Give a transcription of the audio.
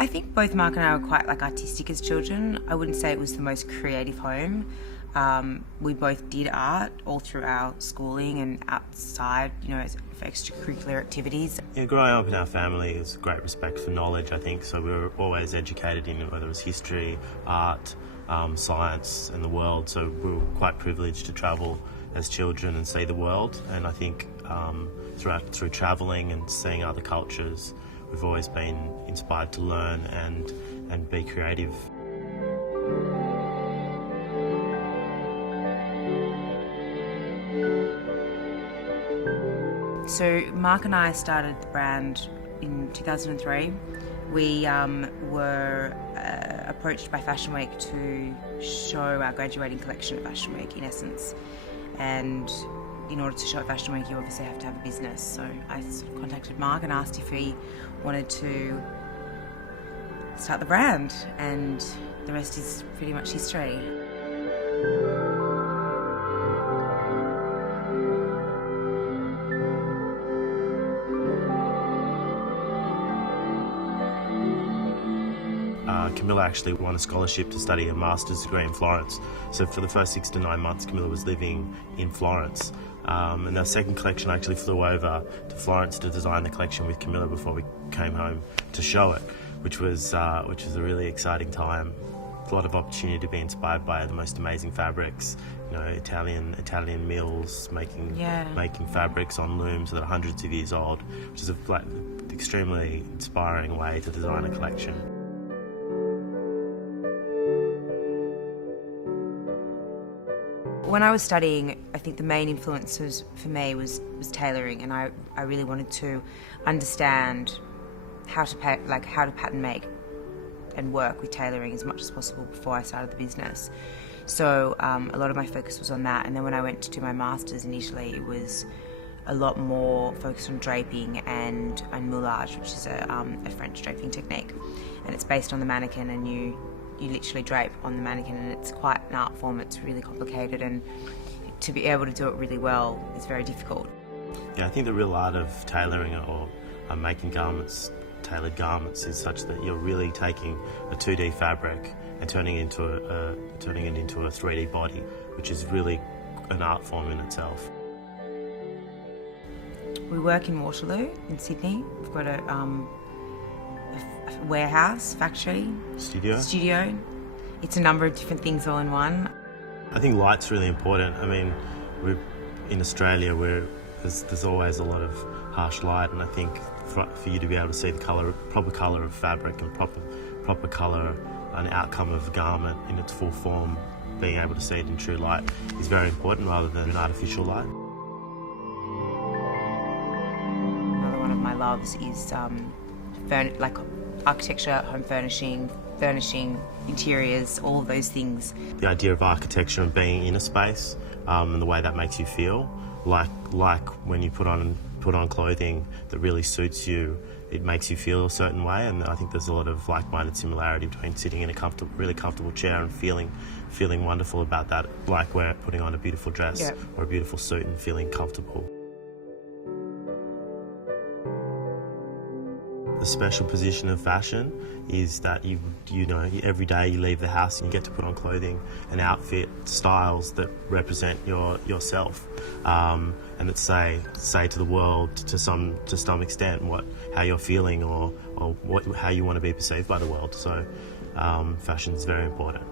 I think both Mark and I were quite artistic as children. I wouldn't say it was the most creative home. We both did art all through our schooling and outside, as for extracurricular activities. Yeah, growing up in our family is great respect for knowledge, I think, so we were always educated in whether it was history, art, science and the world, so we were quite privileged to travel as children and see the world, and I think through travelling and seeing other cultures, we've always been inspired to learn and be creative. So Mark and I started the brand in 2003. We were approached by Fashion Week to show our graduating collection at Fashion Week, in essence. And in order to show at Fashion Week, you obviously have to have a business. So I contacted Mark and asked if he wanted to start the brand, and the rest is pretty much history. Camilla actually won a scholarship to study a master's degree in Florence. So for the first 6 to 9 months, Camilla was living in Florence. And our second collection, I actually flew over to Florence to design the collection with Camilla before we came home to show it, which was a really exciting time. A lot of opportunity to be inspired by the most amazing fabrics, Italian mills making fabrics on looms that are hundreds of years old, which is an extremely inspiring way to design a collection. When I was studying, I think the main influences for me was tailoring, and I really wanted to understand how to pattern make and work with tailoring as much as possible before I started the business. So a lot of my focus was on that, and then when I went to do my master's initially, it was a lot more focused on draping and moulage, which is a French draping technique, and it's based on the mannequin, and you literally drape on the mannequin, and it's quite an art form. It's really complicated, and to be able to do it really well is very difficult. Yeah, I think the real art of tailoring or making tailored garments is such that you're really taking a 2D fabric and turning it into a 3D body, which is really an art form in itself. We work in Waterloo in Sydney. We've got a warehouse, factory, studio. It's a number of different things all in one. I think light's really important. I mean, in Australia, there's always a lot of harsh light, and I think for you to be able to see the proper colour of fabric and proper colour, an outcome of a garment in its full form, being able to see it in true light is very important rather than an artificial light. Another one of my loves is architecture, home furnishing, interiors, all of those things. The idea of architecture and being in a space and the way that makes you feel, like when you put on clothing that really suits you, it makes you feel a certain way, and I think there's a lot of like-minded similarity between sitting in a really comfortable chair and feeling wonderful about that, like we're putting on a beautiful dress or a beautiful suit and feeling comfortable. The special position of fashion is that you every day you leave the house and you get to put on clothing and outfit styles that represent yourself, and that say to the world to some extent how you're feeling or how you want to be perceived by the world. So fashion is very important.